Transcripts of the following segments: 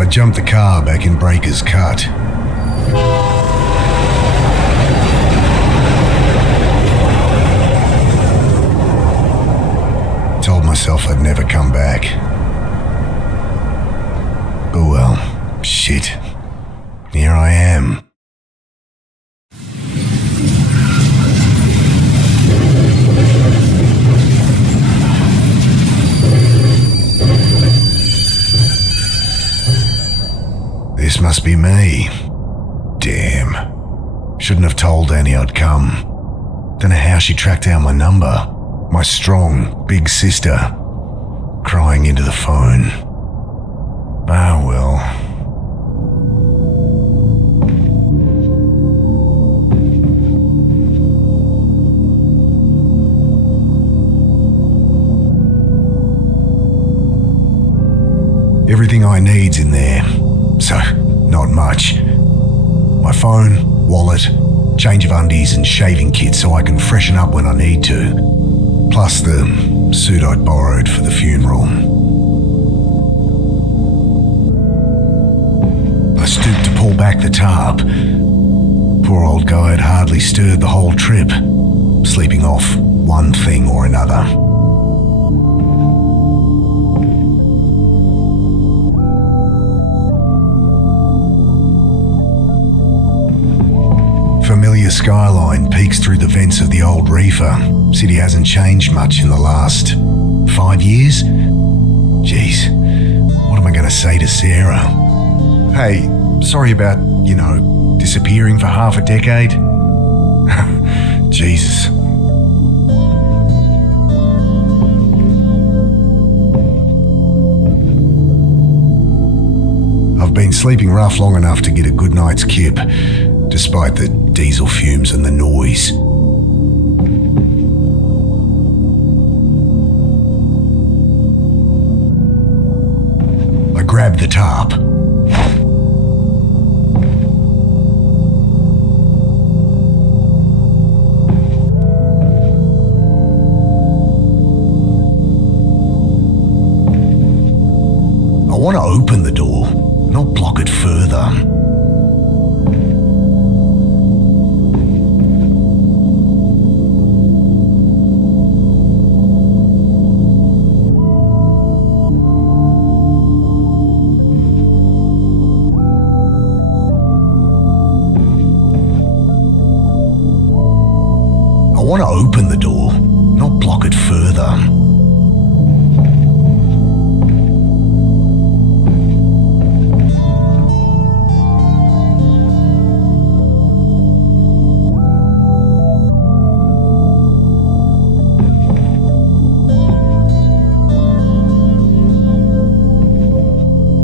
I jumped the car back in Breaker's Cut. Told myself I'd never come back. Oh well, shit. Here I am. This must be me. Damn. Shouldn't have told Annie I'd come. Don't know how she tracked down my number. My strong, big sister. Crying into the phone. Ah, well. Everything I need's in there. So, not much. My phone, wallet, change of undies and shaving kit so I can freshen up when I need to. Plus the suit I'd borrowed for the funeral. I stooped to pull back the tarp. Poor old guy had hardly stirred the whole trip, sleeping off one thing or another. Familiar skyline peeks through the vents of the old reefer. City hasn't changed much in the last 5 years. Jeez, what am I going to say to Sarah? Hey, sorry about, disappearing for half a decade. Jesus. I've been sleeping rough long enough to get a good night's kip, despite the diesel fumes and the noise. I grabbed the tarp. I want to open the door, not block it further. I want to open the door, not block it further.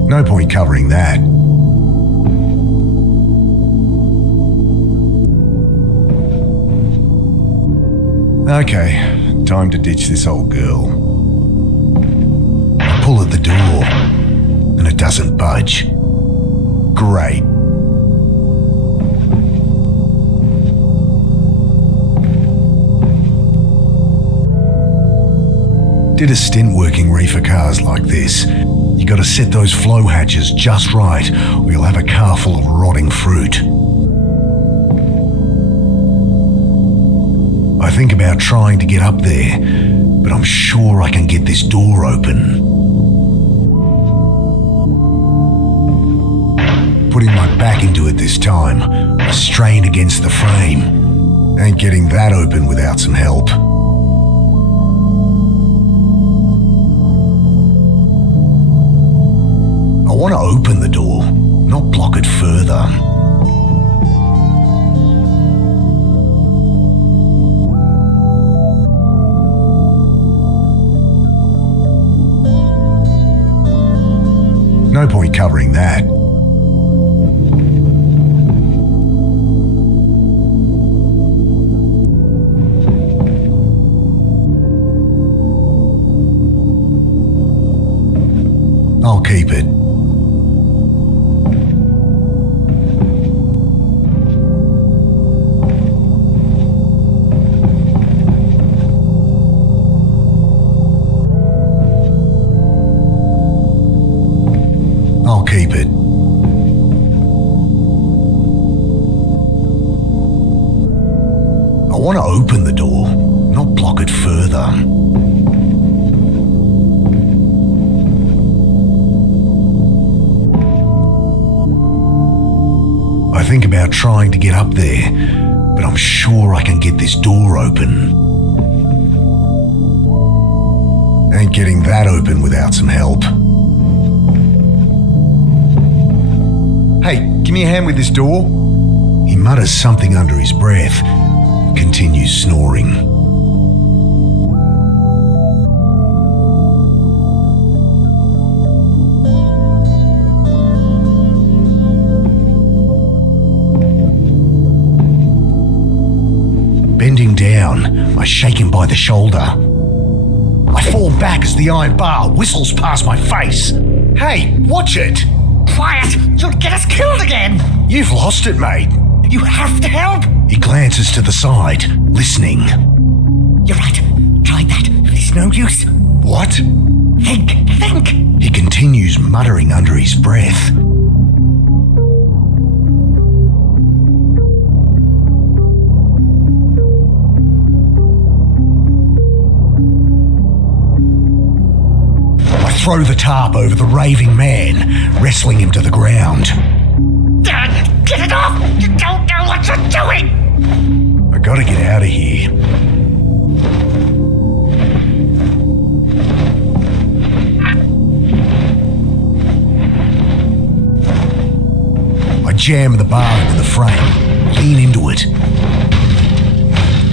No point covering that. Okay, time to ditch this old girl. I pull at the door, and it doesn't budge. Great. Did a stint working reefer cars like this. You gotta set those flow hatches just right, or you'll have a car full of rotting fruit. I think about trying to get up there, but I'm sure I can get this door open. Putting my back into it this time, I strain against the frame. Ain't getting that open without some help. I want to open the door, not block it further. No point covering that. I'll keep it. I'll keep keep it. I want to open the door, not block it further. I think about trying to get up there, but I'm sure I can get this door open. Ain't getting that open without some help. Hey, give me a hand with this door. He mutters something under his breath, continues snoring. Bending down, I shake him by the shoulder. I fall back as the iron bar whistles past my face. Hey, watch it! Quiet! You'll get us killed again! You've lost it, mate. You have to help! He glances to the side, listening. You're right. Try that. It's no use. What? Think! He continues muttering under his breath. I throw the tarp over the raving man, wrestling him to the ground. Dad, get it off! You don't know what you're doing! I gotta get out of here. I jam the bar into the frame, lean into it.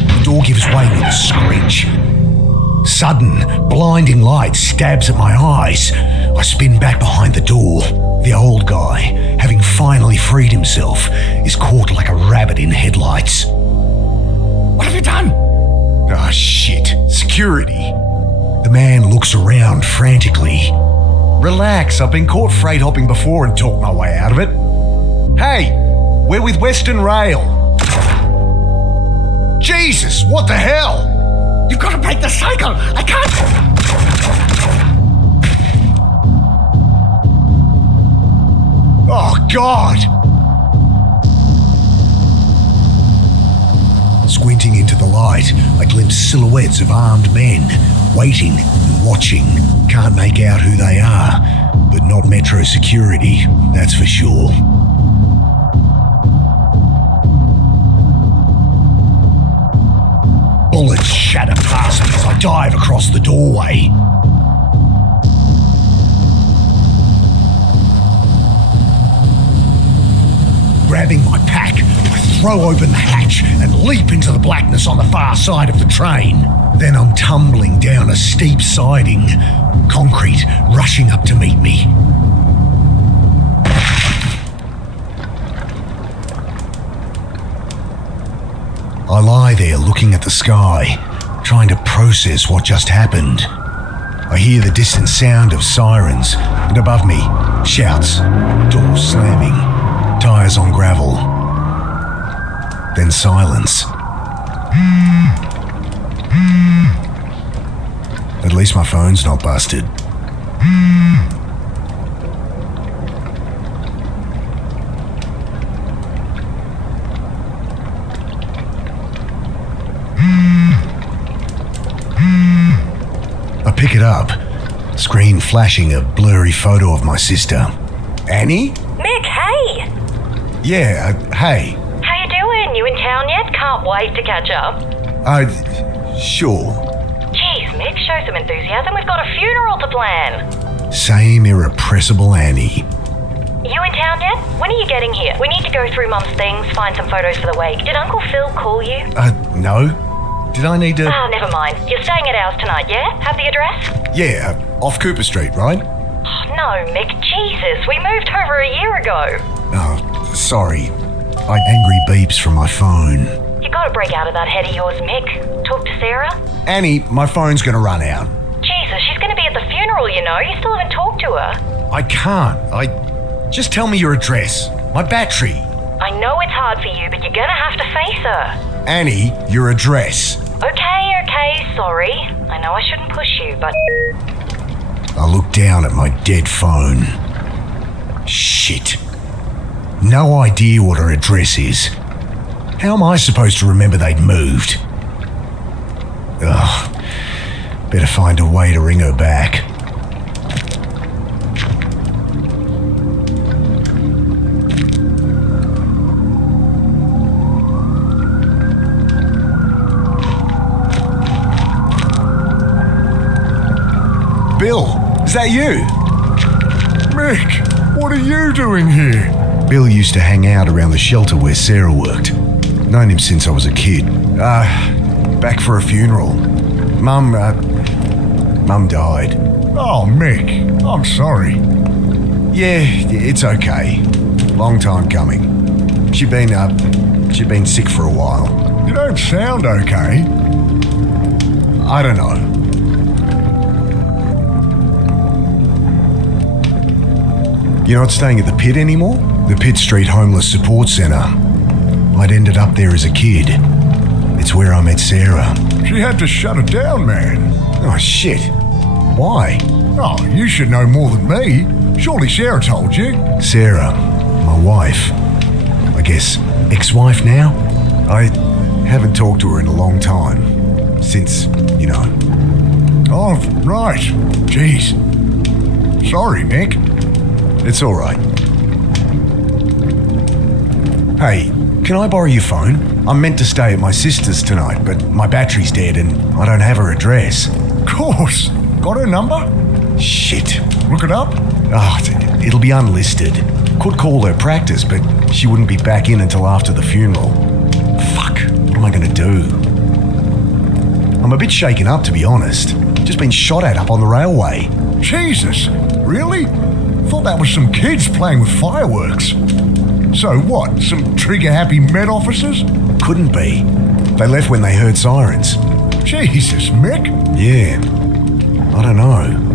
The door gives way with a screech. Sudden, blinding light stabs at my eyes. I spin back behind the door. The old guy, having finally freed himself, is caught like a rabbit in headlights. What have you done? Ah, shit. Security. The man looks around frantically. Relax, I've been caught freight hopping before and talked my way out of it. Hey, we're with Western Rail. Jesus, what the hell? You've got to break the cycle! I can't! Oh, God! Squinting into the light, I glimpse silhouettes of armed men, waiting and watching. Can't make out who they are, but not Metro security, that's for sure. Bullets shatter past me as I dive across the doorway. Grabbing my pack, I throw open the hatch and leap into the blackness on the far side of the train. Then I'm tumbling down a steep siding, concrete rushing up to meet me. I lie there looking at the sky, trying to process what just happened. I hear the distant sound of sirens, and above me, shouts, doors slamming, tires on gravel. Then silence. At least my phone's not busted. I pick it up, screen flashing a blurry photo of my sister. Annie? Mick, hey! Yeah, hey. How you doing? You in town yet? Can't wait to catch up. Sure. Jeez, Mick, show some enthusiasm. We've got a funeral to plan. Same irrepressible Annie. You in town yet? When are you getting here? We need to go through Mum's things, find some photos for the wake. Did Uncle Phil call you? No. Did I need to... Oh, never mind. You're staying at ours tonight, yeah? Have the address? Yeah, off Cooper Street, right? Oh, no, Mick, Jesus. We moved over a year ago. Oh, sorry. Angry beeps from my phone. You gotta break out of that head of yours, Mick. Talk to Sarah? Annie, my phone's gonna run out. Jesus, she's gonna be at the funeral, you know. You still haven't talked to her. I can't. Just tell me your address. My battery. I know it's hard for you, but you're gonna have to face her. Annie, your address. Okay, sorry. I know I shouldn't push you, but... I look down at my dead phone. Shit. No idea what her address is. How am I supposed to remember they'd moved? Ugh. Better find a way to ring her back. Bill, is that you? Mick, what are you doing here? Bill used to hang out around the shelter where Sarah worked. Known him since I was a kid. Back for a funeral. Mum died. Oh, Mick, I'm sorry. Yeah, it's okay. Long time coming. She'd been sick for a while. You don't sound okay. I don't know. You're not staying at the Pit anymore? The Pitt Street Homeless Support Centre. I'd ended up there as a kid. It's where I met Sarah. She had to shut it down, man. Oh, shit. Why? Oh, you should know more than me. Surely Sarah told you. Sarah, my wife. I guess ex-wife now? I haven't talked to her in a long time. Since, you know. Oh, right. Jeez. Sorry, Mick. It's all right. Hey, can I borrow your phone? I'm meant to stay at my sister's tonight, but my battery's dead and I don't have her address. Of course. Got her number? Shit. Look it up? Oh, it'll be unlisted. Could call her practice, but she wouldn't be back in until after the funeral. Fuck, what am I gonna do? I'm a bit shaken up, to be honest. Just been shot at up on the railway. Jesus. Really? Thought that was some kids playing with fireworks. So what, some trigger-happy Met officers? Couldn't be. They left when they heard sirens. Jesus, Mick. Yeah. I don't know.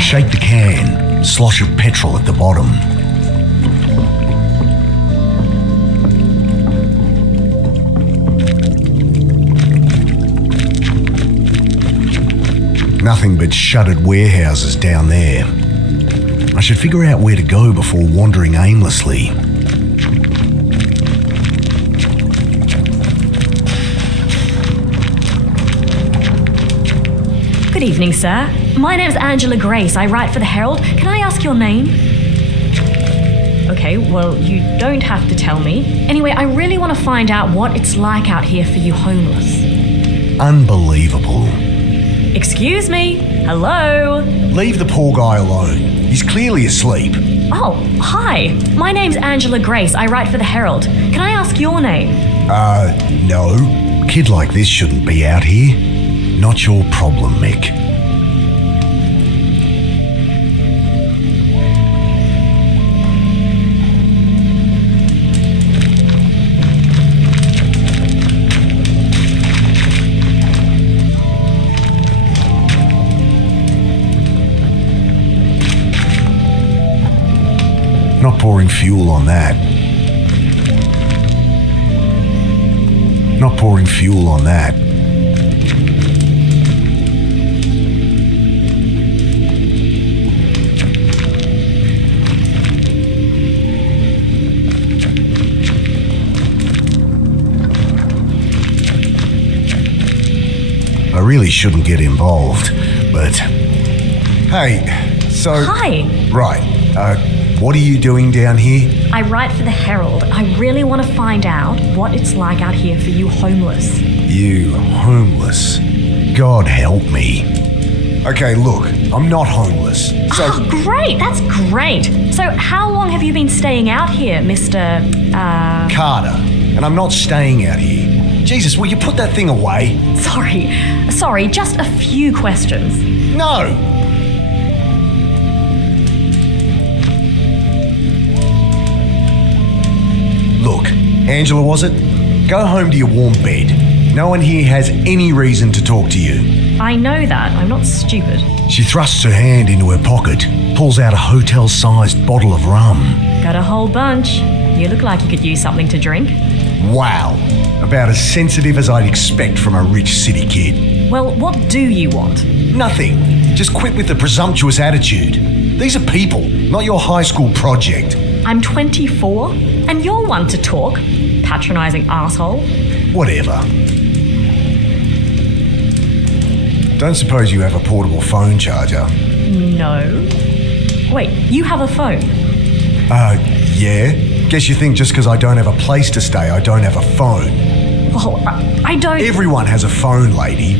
Shake the can, slosh of petrol at the bottom. Nothing but shuttered warehouses down there. I should figure out where to go before wandering aimlessly. Good evening, sir. My name's Angela Grace. I write for the Herald. Can I ask your name? Okay, well, you don't have to tell me. Anyway, I really want to find out what it's like out here for you homeless. Unbelievable. Excuse me? Hello? Leave the poor guy alone. He's clearly asleep. Oh, hi. My name's Angela Grace. I write for the Herald. Can I ask your name? No. Kid like this shouldn't be out here. Not your problem, Mick. Not pouring fuel on that. Not pouring fuel on that. I really shouldn't get involved, but... Hey, so... Hi. Right, what are you doing down here? I write for the Herald. I really want to find out what it's like out here for you homeless. You homeless? God help me. Okay, look, I'm not homeless, so... Oh, great. That's great. So how long have you been staying out here, Mr. Carter, and I'm not staying out here. Jesus, will you put that thing away? Sorry, just a few questions. No! Look, Angela, was it? Go home to your warm bed. No one here has any reason to talk to you. I know that. I'm not stupid. She thrusts her hand into her pocket, pulls out a hotel-sized bottle of rum. Got a whole bunch. You look like you could use something to drink. Wow. About as sensitive as I'd expect from a rich city kid. Well, what do you want? Nothing. Just quit with the presumptuous attitude. These are people, not your high school project. I'm 24, and you're one to talk. Patronising asshole. Whatever. Don't suppose you have a portable phone charger? No. Wait, you have a phone? Yeah. Guess you think just because I don't have a place to stay, I don't have a phone. Well, I don't... Everyone has a phone, lady.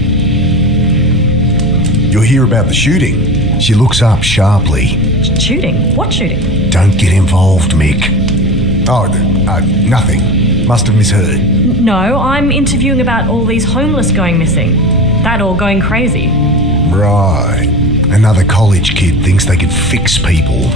You'll hear about the shooting. She looks up sharply. Shooting? What shooting? Don't get involved, Mick. Oh, nothing. Must have misheard. No, I'm interviewing about all these homeless going missing. That or going crazy. Right. Another college kid thinks they could fix people.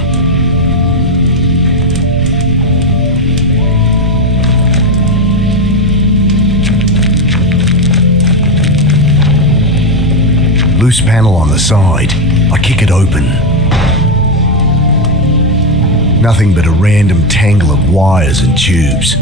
Loose panel on the side. I kick it open. Nothing but a random tangle of wires and tubes.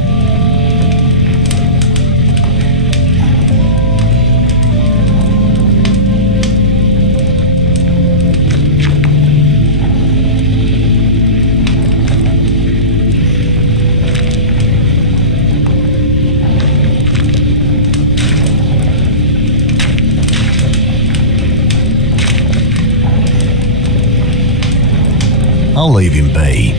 I'll leave him be.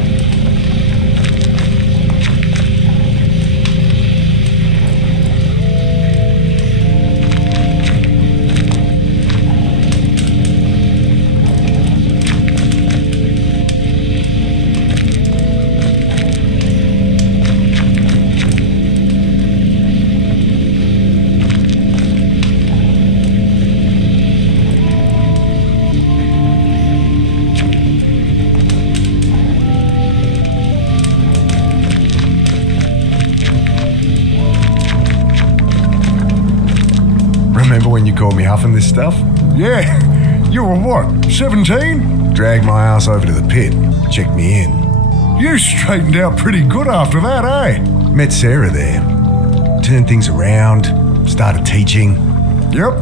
Remember when you called me huffing this stuff? Yeah, you were what, 17? Dragged my ass over to the pit, checked me in. You straightened out pretty good after that, eh? Met Sarah there. Turned things around, started teaching. Yep.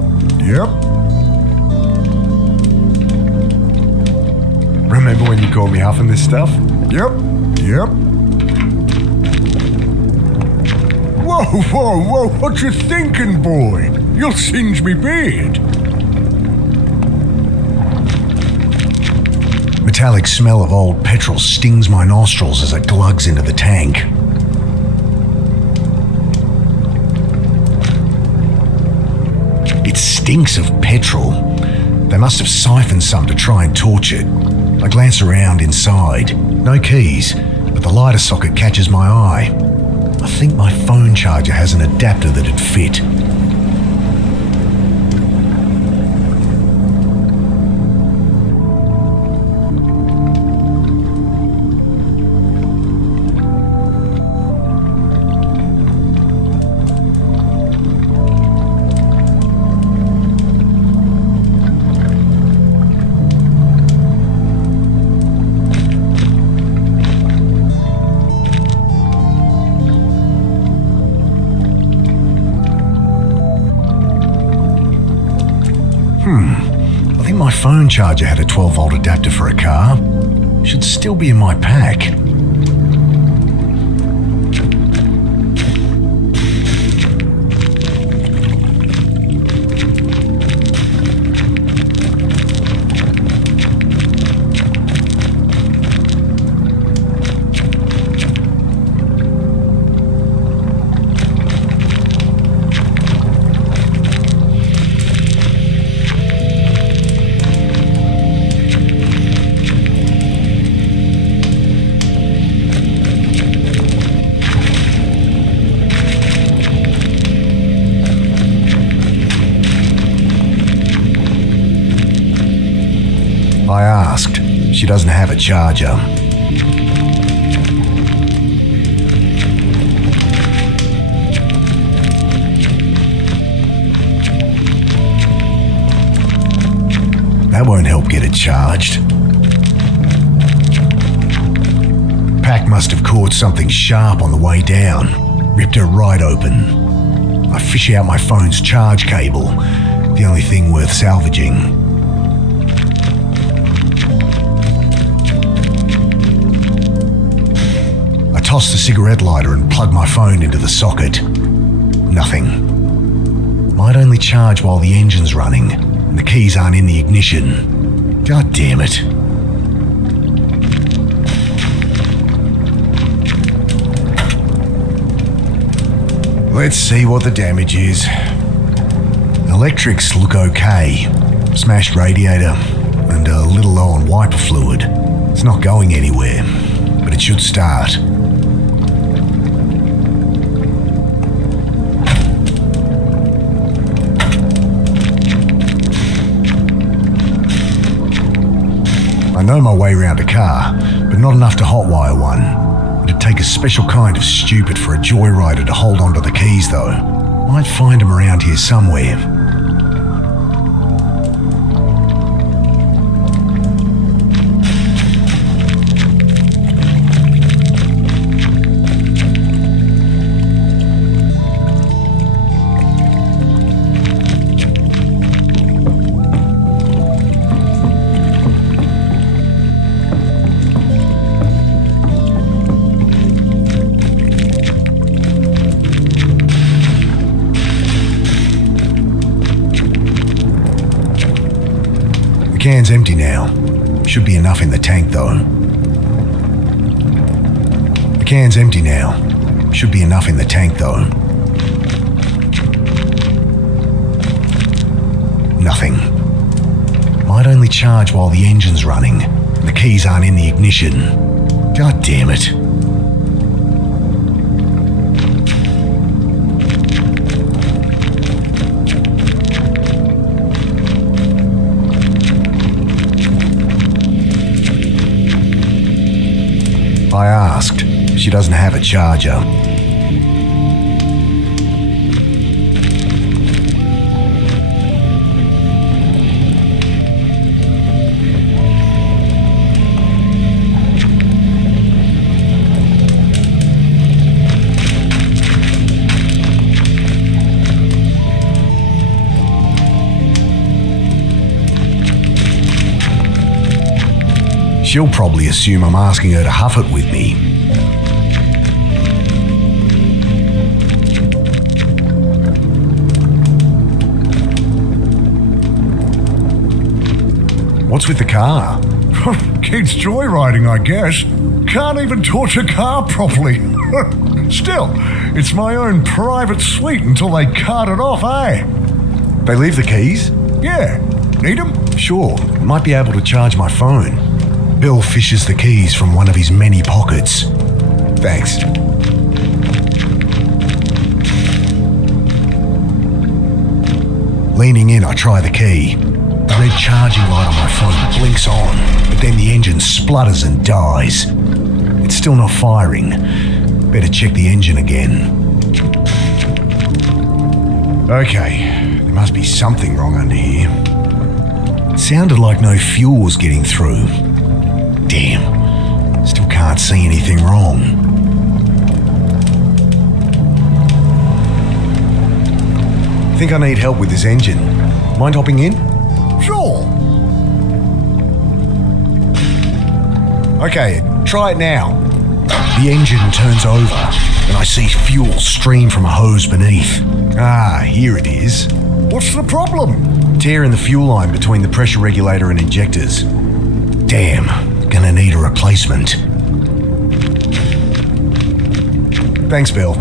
Remember when you called me huffing this stuff? Yep. Whoa, what you thinking, boy? You'll singe me beard. Metallic smell of old petrol stings my nostrils as it glugs into the tank. It stinks of petrol. They must have siphoned some to try and torch it. I glance around inside. No keys, but the lighter socket catches my eye. I think my phone charger has an adapter that'd fit. I think my phone charger had a 12-volt adapter for a car. Should still be in my pack. I asked. She doesn't have a charger. That won't help get it charged. Pack must have caught something sharp on the way down. Ripped her right open. I fish out my phone's charge cable. The only thing worth salvaging. I tossed the cigarette lighter and plugged my phone into the socket. Nothing. Might only charge while the engine's running, and the keys aren't in the ignition. God damn it. Let's see what the damage is. Electrics look okay. Smashed radiator and a little low on wiper fluid. It's not going anywhere, but it should start. I know my way around a car, but not enough to hotwire one. It'd take a special kind of stupid for a joyrider to hold onto the keys, though. Might find them around here somewhere. The can's empty now. Should be enough in the tank though. The can's empty now. Should be enough in the tank though. Nothing. Might only charge while the engine's running, and the keys aren't in the ignition. God damn it. I asked. She doesn't have a charger. She'll probably assume I'm asking her to huff it with me. What's with the car? Kids joyriding, I guess. Can't even torch a car properly. Still, it's my own private suite until they cart it off, eh? They leave the keys? Yeah. Need 'em? Sure, might be able to charge my phone. Bill fishes the keys from one of his many pockets. Thanks. Leaning in, I try the key. The red charging light on my phone blinks on, but then the engine splutters and dies. It's still not firing. Better check the engine again. Okay, there must be something wrong under here. It sounded like no fuel was getting through. Damn, still can't see anything wrong. Think I need help with this engine. Mind hopping in? Sure. Okay, try it now. The engine turns over, and I see fuel stream from a hose beneath. Ah, here it is. What's the problem? Tear in the fuel line between the pressure regulator and injectors. Damn, gonna need a replacement. Thanks, Bill.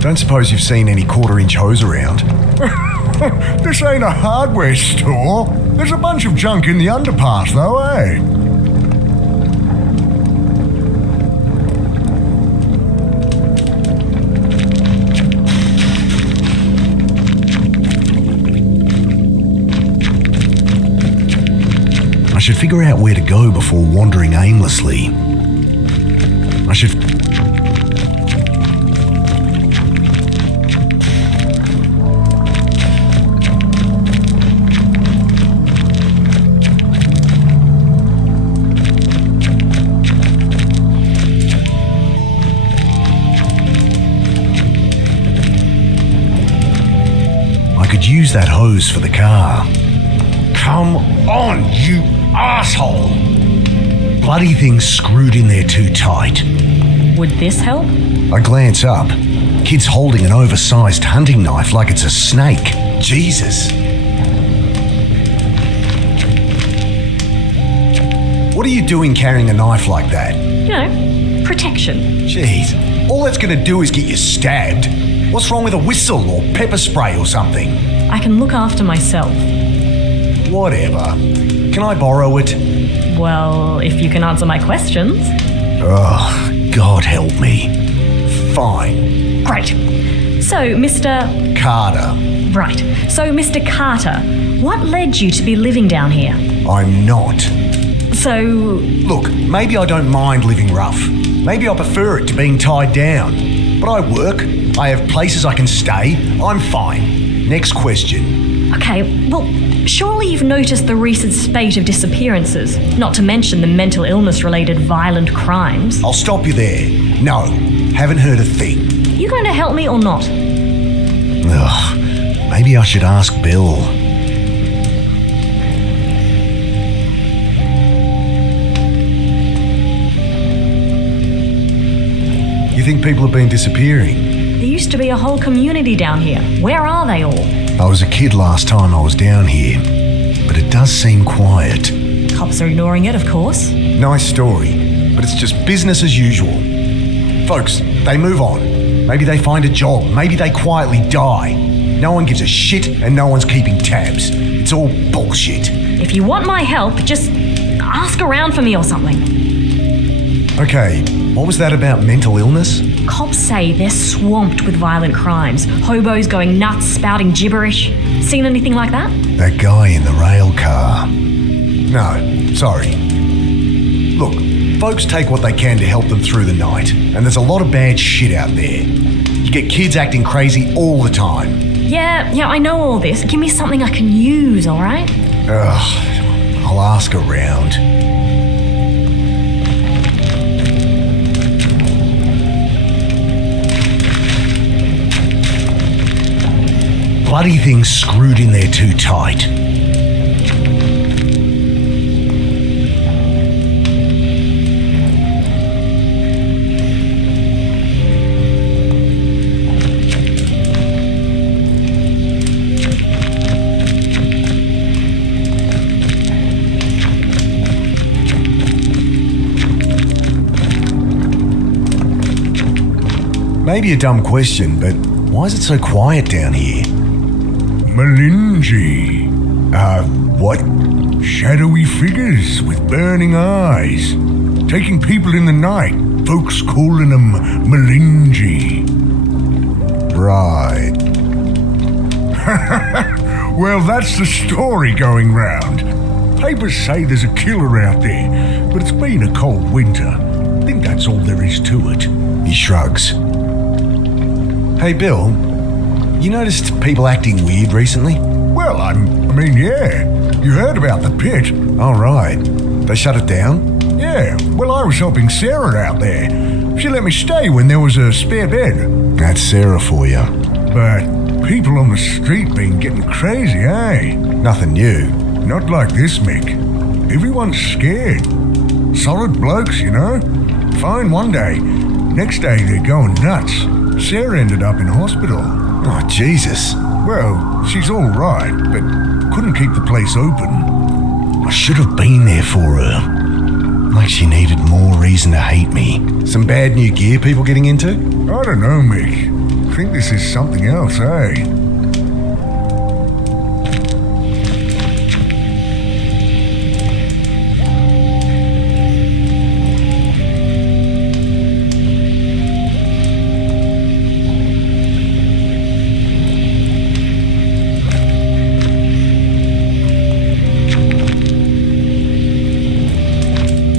Don't suppose you've seen any quarter-inch hose around? This ain't a hardware store. There's a bunch of junk in the underpass, though, eh? I should figure out where to go before wandering aimlessly. I should use that hose for the car. Come on, you asshole! Bloody thing's screwed in there too tight. Would this help? I glance up. Kid's holding an oversized hunting knife like it's a snake. Jesus. What are you doing carrying a knife like that? You know, protection. Jeez, all that's gonna do is get you stabbed. What's wrong with a whistle or pepper spray or something? I can look after myself. Whatever. Can I borrow it? Well, if you can answer my questions. Oh, God help me. Fine. Great. So, Mr. Carter. Right. So, Mr. Carter, what led you to be living down here? I'm not. So, Look, maybe I don't mind living rough. Maybe I prefer it to being tied down. But I work, I have places I can stay, I'm fine. Next question. okay, well, surely you've noticed the recent spate of disappearances, not to mention the mental illness-related violent crimes. I'll stop you there. No, haven't heard a thing. You going to help me or not? Ugh, maybe I should ask Bill. You think people have been disappearing? There used to be a whole community down here. Where are they all? I was a kid last time I was down here, but it does seem quiet. Cops are ignoring it, of course. Nice story, but it's just business as usual. Folks, they move on. Maybe they find a job, maybe they quietly die. No one gives a shit and no one's keeping tabs. It's all bullshit. If you want my help, just ask around for me or something. Okay, what was that about mental illness? Cops say they're swamped with violent crimes. Hobos going nuts, spouting gibberish. Seen anything like that? That guy in the rail car. No, sorry. Look, folks take what they can to help them through the night, and there's a lot of bad shit out there. You get kids acting crazy all the time. Yeah, I know all this. Give me something I can use, all right? Ugh, I'll ask around. Bloody thing's screwed in there too tight. Maybe a dumb question, but why is it so quiet down here? Melingi. What? Shadowy figures with burning eyes. Taking people in the night. Folks calling them Melingi. Right. Well, that's the story going round. Papers say there's a killer out there, but it's been a cold winter. I think that's all there is to it. He shrugs. Hey, Bill, you noticed people acting weird recently? Well, I mean, yeah. You heard about the pit. All right. They shut it down? Yeah, well, I was helping Sarah out there. She let me stay when there was a spare bed. That's Sarah for you. But people on the street been getting crazy, eh? Nothing new. Not like this, Mick. Everyone's scared. Solid blokes, you know? Fine one day. Next day, they're going nuts. Sarah ended up in hospital. Oh, Jesus. Well, she's all right, but couldn't keep the place open. I should have been there for her. Like she needed more reason to hate me. Some bad new gear people getting into? I don't know, Mick. I think this is something else, eh?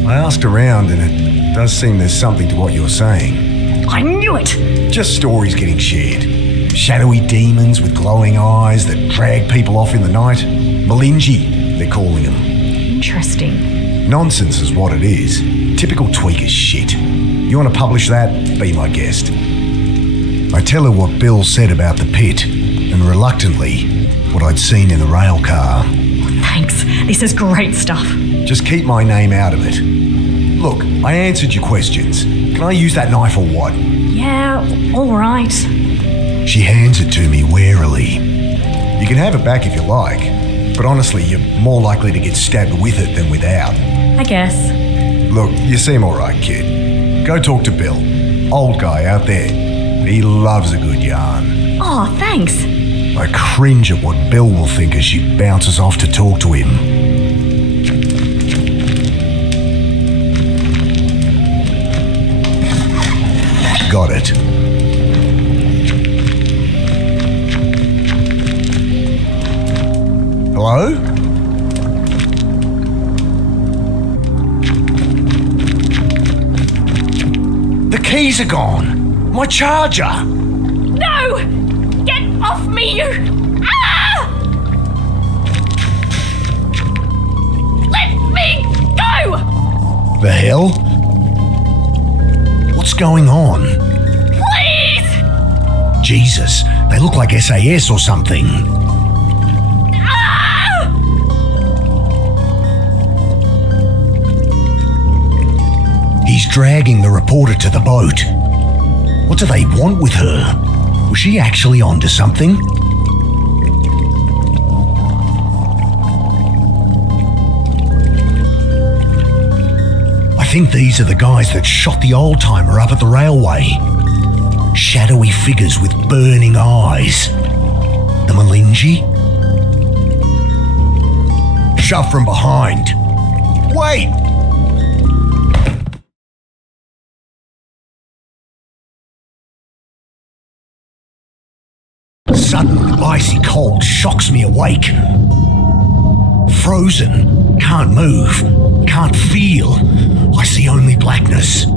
I asked around and it does seem there's something to what you're saying. I knew it! Just stories getting shared. Shadowy demons with glowing eyes that drag people off in the night. Melingi, they're calling them. Interesting. Nonsense is what it is. Typical tweaker shit. You want to publish that? Be my guest. I tell her what Bill said about the pit, and and reluctantly, what I'd seen in the rail car. Thanks. This is great stuff. Just keep my name out of it. Look, I answered your questions. Can I use that knife or what? Yeah, all right. She hands it to me warily. You can have it back if you like, but honestly, you're more likely to get stabbed with it than without. I guess. Look, you seem alright, kid. Go talk to Bill. Old guy out there. He loves a good yarn. Oh, thanks. I cringe at what Bill will think as she bounces off to talk to him. Got it. Hello? The keys are gone. My charger. No! Get off me, you! Ah! Let me go! The hell? What's going on? Please! Jesus, they look like SAS or something. Ah! He's dragging the reporter to the boat. What do they want with her? Was she actually onto something? I think these are the guys that shot the old-timer up at the railway. Shadowy figures with burning eyes. The Malinji? Shove from behind. Wait! Sudden icy cold shocks me awake. Frozen, can't move, can't feel. I see only blackness.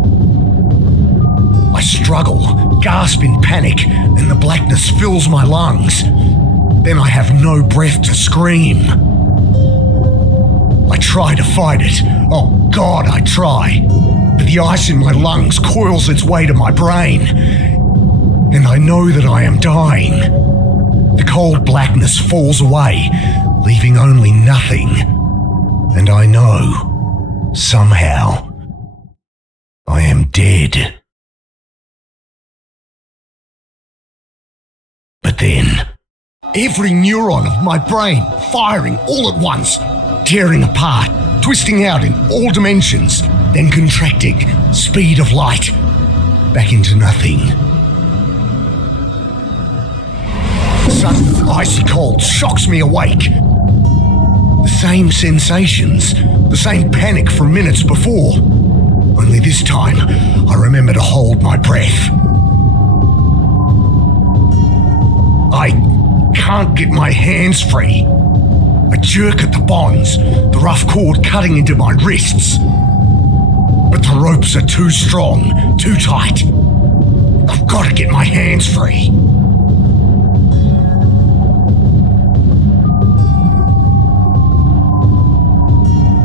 I struggle, gasp in panic, and the blackness fills my lungs. Then I have no breath to scream. I try to fight it. Oh God, I try. But the ice in my lungs coils its way to my brain. And I know that I am dying. The cold blackness falls away, leaving only nothing. And I know, somehow, I am dead. But then, every neuron of my brain firing all at once, tearing apart, twisting out in all dimensions, then contracting, speed of light, back into nothing. Sudden icy cold shocks me awake. The same sensations, the same panic from minutes before. Only this time, I remember to hold my breath. I can't get my hands free. I jerk at the bonds, the rough cord cutting into my wrists. But the ropes are too strong, too tight. I've got to get my hands free.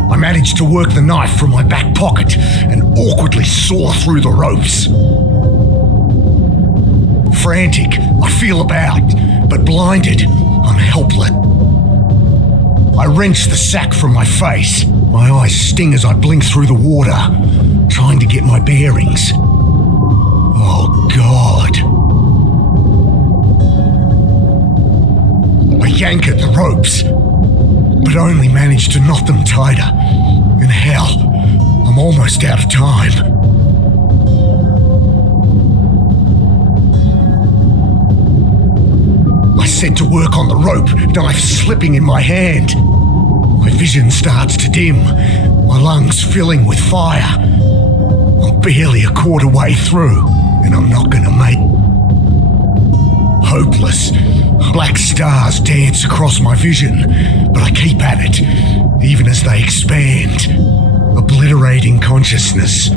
I manage to work the knife from my back pocket and awkwardly saw through the ropes. Frantic, I feel about, but blinded, I'm helpless. I wrench the sack from my face. My eyes sting as I blink through the water, trying to get my bearings. Oh God. I yank at the ropes, but only manage to knot them tighter. And hell, I'm almost out of time. I set to work on the rope, knife slipping in my hand. My vision starts to dim, my lungs filling with fire. I'm barely a quarter way through, and I'm not gonna make. Hopeless. Black stars dance across my vision, but I keep at it, even as they expand, obliterating consciousness.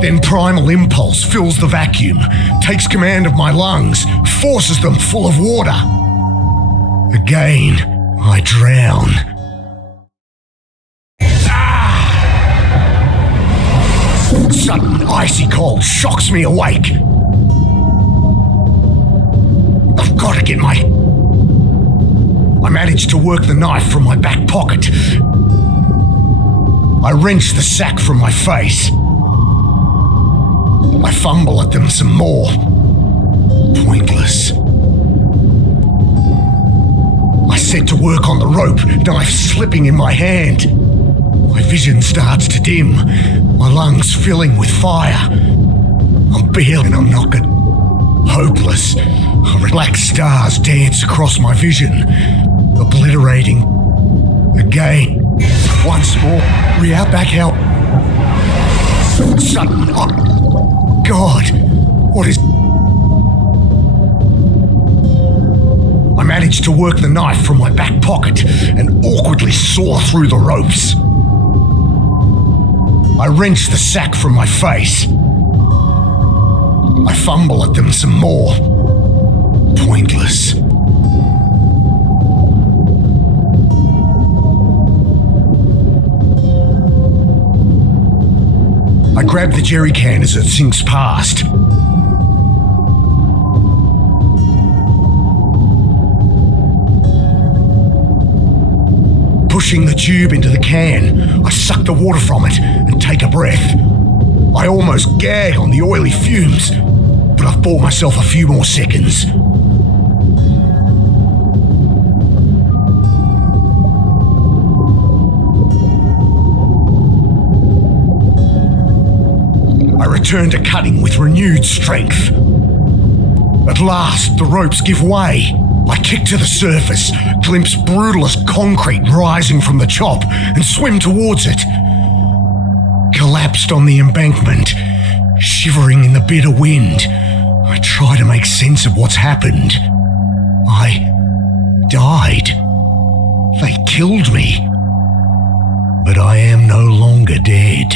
Then primal impulse fills the vacuum, takes command of my lungs, forces them full of water. Again, I drown. Sudden icy cold shocks me awake. I've gotta get my... I managed to work the knife from my back pocket. I wrench the sack from my face. I fumble at them some more. Pointless. I set to work on the rope, knife slipping in my hand. My vision starts to dim, my lungs filling with fire. I'm barely and I'm knocking. Hopeless. Black stars dance across my vision, obliterating. Again. Once more. Rear back out. Sudden. Oh, God. What is... I managed to work the knife from my back pocket and awkwardly saw through the ropes. I wrench the sack from my face. I fumble at them some more. Pointless. I grab the jerry can as it sinks past. Pushing the tube into the can, I suck the water from it and take a breath. I almost gag on the oily fumes, but I've bought myself a few more seconds. I return to cutting with renewed strength. At last, the ropes give way. I kick to the surface, glimpse brutal as concrete rising from the chop, and swim towards it. Collapsed on the embankment, shivering in the bitter wind, I try to make sense of what's happened. I died. They killed me. But I am no longer dead.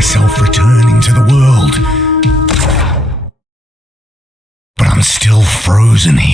myself returning to the world. But I'm still frozen here.